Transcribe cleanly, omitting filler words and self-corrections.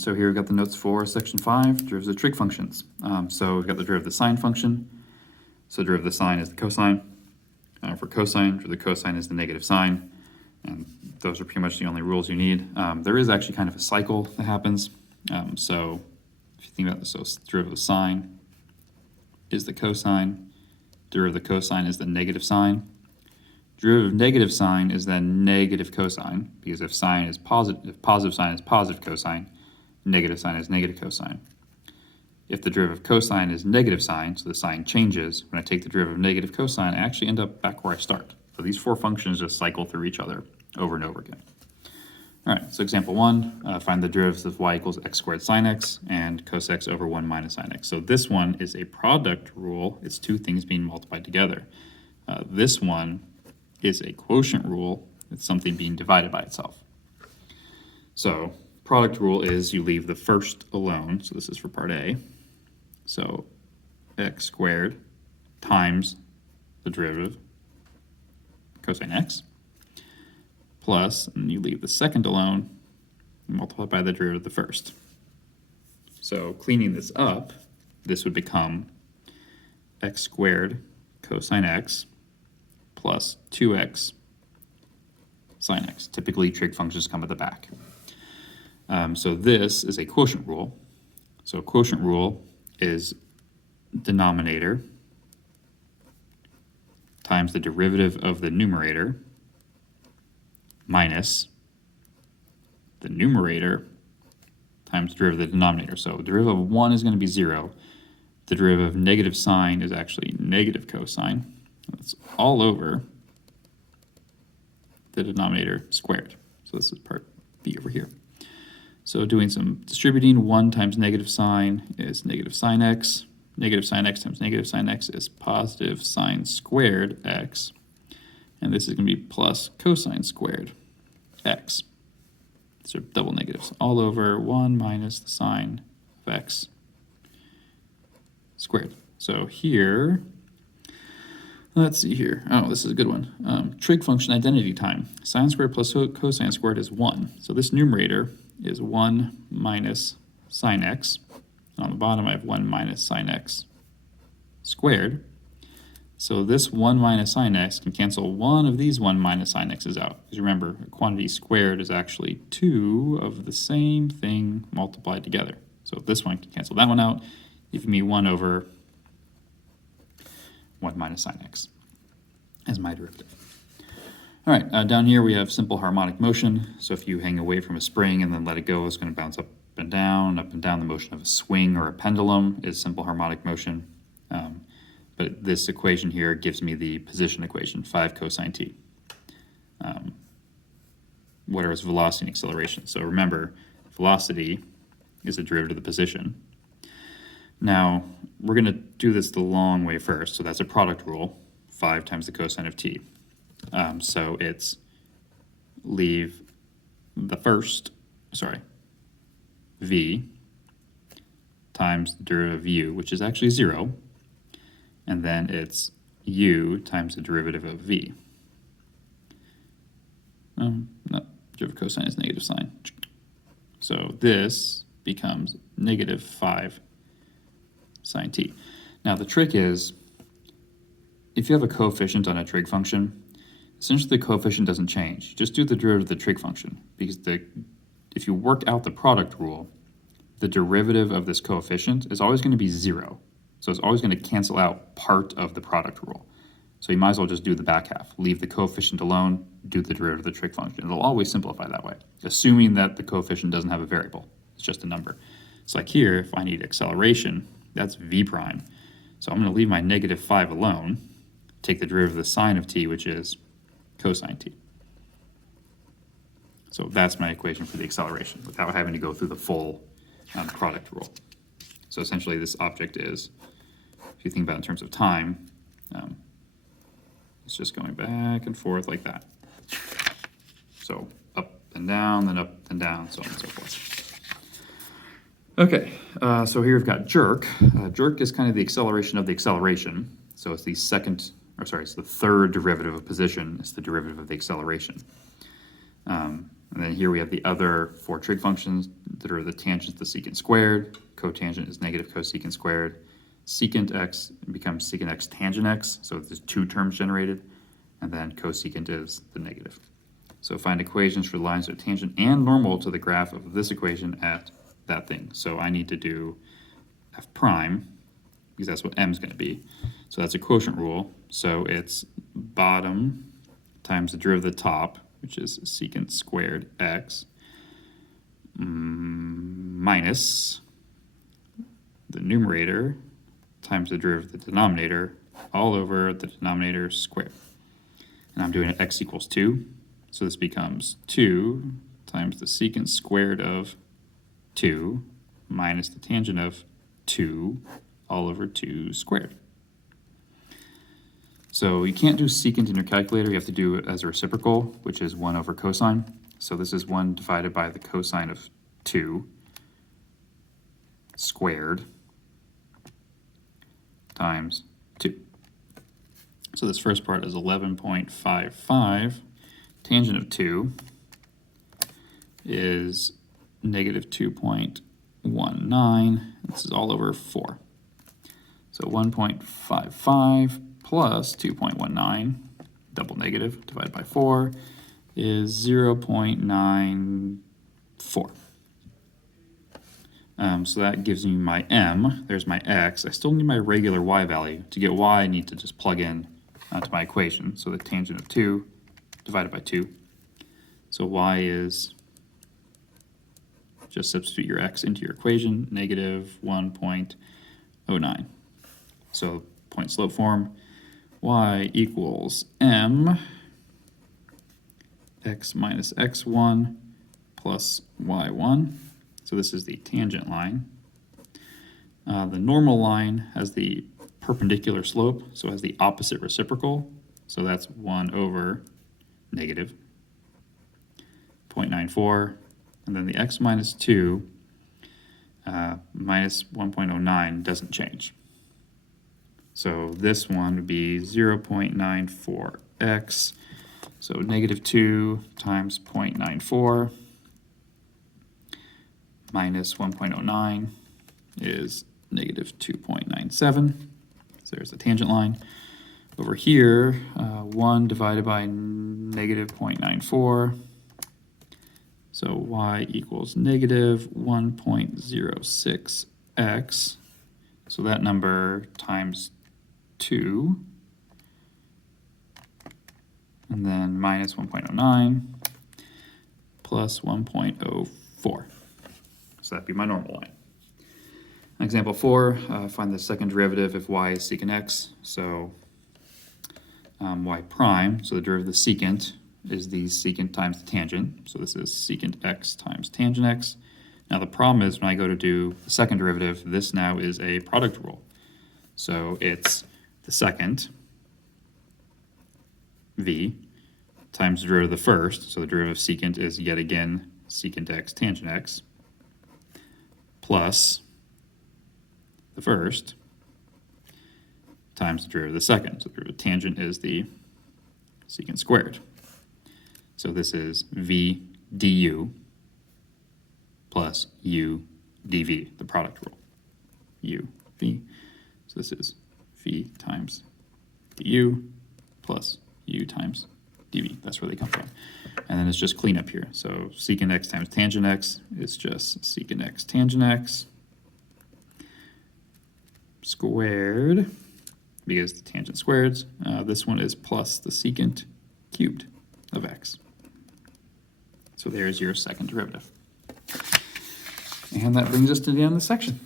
so here we've got the notes for section 5, derivatives of trig functions. So we've got the derivative of the sine function. So derivative of the sine is the cosine. For cosine, derivative of the cosine is the negative sine. And those are pretty much the only rules you need. There is actually kind of a cycle that happens. So if you think about this, so derivative of the sine is the cosine. Derivative of the cosine is the negative sine. Derivative of negative sine is then negative cosine, because if sine is positive, if positive sine is positive cosine, negative sine is negative cosine. If the derivative of cosine is negative sine, so the sign changes, when I take the derivative of negative cosine, I actually end up back where I start. So these four functions just cycle through each other over and over again. All right, so example 1, find the derivatives of y equals x squared sine x and cos x over 1 minus sine x. So this one is a product rule. It's two things being multiplied together. This one is a quotient rule. It's something being divided by itself. So product rule is you leave the first alone. So this is for part A. So x squared times the derivative cosine x plus, and you leave the second alone, and multiply by the derivative of the first. So cleaning this up, this would become x squared cosine x plus 2x sine x. Typically, trig functions come at the back. So this is a quotient rule. So a quotient rule is denominator times the derivative of the numerator minus the numerator times the derivative of the denominator. So the derivative of 1 is going to be 0. The derivative of negative sine is actually negative cosine. It's all over the denominator squared. So this is part B over here. So doing some distributing, 1 times negative sine is negative sine x. Negative sine x times negative sine x is positive sine squared x. And this is going to be plus cosine squared x. These are double negatives. All over 1 minus the sine of x squared. So here, let's see here. Oh, this is a good one. Trig function identity time. Sine squared plus cosine squared is 1. So this numerator is 1 minus sine x. And on the bottom, I have 1 minus sine x squared. So this 1 minus sine x can cancel one of these 1 minus sine x's out. Because remember, a quantity squared is actually 2 of the same thing multiplied together. So this one can cancel that one out, leaving me 1 over 1 minus sine x as my derivative. All right, down here we have simple harmonic motion. So if you hang away from a spring and then let it go, it's going to bounce up and down, up and down. The motion of a swing or a pendulum is simple harmonic motion. But this equation here gives me the position equation, 5 cosine t. What are its velocity and acceleration? So remember, velocity is a derivative of the position. Now, we're going to do this the long way first. So that's a product rule, 5 times the cosine of t. So it's leave the first, v times the derivative of u, which is actually 0. And then it's u times the derivative of v. No, derivative of cosine is negative sine. So this becomes negative 5 sine t. Now the trick is, if you have a coefficient on a trig function, essentially the coefficient doesn't change. Just do the derivative of the trig function, because if you work out the product rule, the derivative of this coefficient is always going to be 0. So it's always going to cancel out part of the product rule. So you might as well just do the back half. Leave the coefficient alone, do the derivative of the trig function. It'll always simplify that way, assuming that the coefficient doesn't have a variable. It's just a number. It's like here, if I need acceleration, that's v prime. So I'm going to leave my negative 5 alone, take the derivative of the sine of t, which is cosine t. So that's my equation for the acceleration without having to go through the full product rule. So essentially this object is, if you think about it in terms of time, it's just going back and forth like that. So up and down, then up and down, so on and so forth. Okay, so here we've got jerk. Jerk is kind of the acceleration of the acceleration. So it's the it's the third derivative of position. It's the derivative of the acceleration. And then here we have the other four trig functions that are the tangent to secant squared, cotangent is negative cosecant squared, secant x becomes secant x tangent x, so there's two terms generated, and then cosecant is the negative. So find equations for lines that are tangent and normal to the graph of this equation at that thing. So I need to do f prime, because that's what m is going to be. So that's a quotient rule. So it's bottom times the derivative of the top, which is secant squared x, minus the numerator times the derivative of the denominator, all over the denominator squared. And I'm doing it x equals 2. So this becomes 2 times the secant squared of 2 minus the tangent of 2 all over 2 squared. So you can't do secant in your calculator, you have to do it as a reciprocal, which is 1 over cosine. So this is 1 divided by the cosine of 2 squared times 2. So this first part is 11.55. Tangent of 2 is negative 2.19. This is all over 4. So 1.55 plus 2.19, double negative, divided by 4, is 0.94. So that gives me my m. There's my x. I still need my regular y value. To get y, I need to just plug in to my equation. So the tangent of 2 divided by 2. So y is, just substitute your x into your equation, negative 1.09. So point slope form, y equals m x minus x1 plus y1. So this is the tangent line. The normal line has the perpendicular slope, so it has the opposite reciprocal. So that's 1 over negative 0.94. And then the x minus 2 minus 1.09 doesn't change. So this one would be 0.94x. So negative 2 times 0.94 minus 1.09 is negative 2.97. So there's the tangent line. Over here, 1 divided by negative 0.94. So y equals negative 1.06x. So that number times 2. And then minus 1.09 plus 1.04. So that'd be my normal line. Example 4, find the second derivative if y is secant x. So y prime, so the derivative of the secant is the secant times the tangent. So this is secant x times tangent x. Now the problem is when I go to do the second derivative, this now is a product rule. So it's the second, v, times the derivative of the first. So the derivative of secant is yet again secant x tangent x, plus the first times the derivative of the second. So the derivative of tangent is the secant squared. So this is v du plus u dv, the product rule. U, v. So this is v times du plus u times dv. That's where they come from. And then it's just cleanup here. So secant x times tangent x is just secant x tangent x squared, because the tangent squareds. This one is plus the secant cubed of x. So there's your second derivative. And that brings us to the end of the section.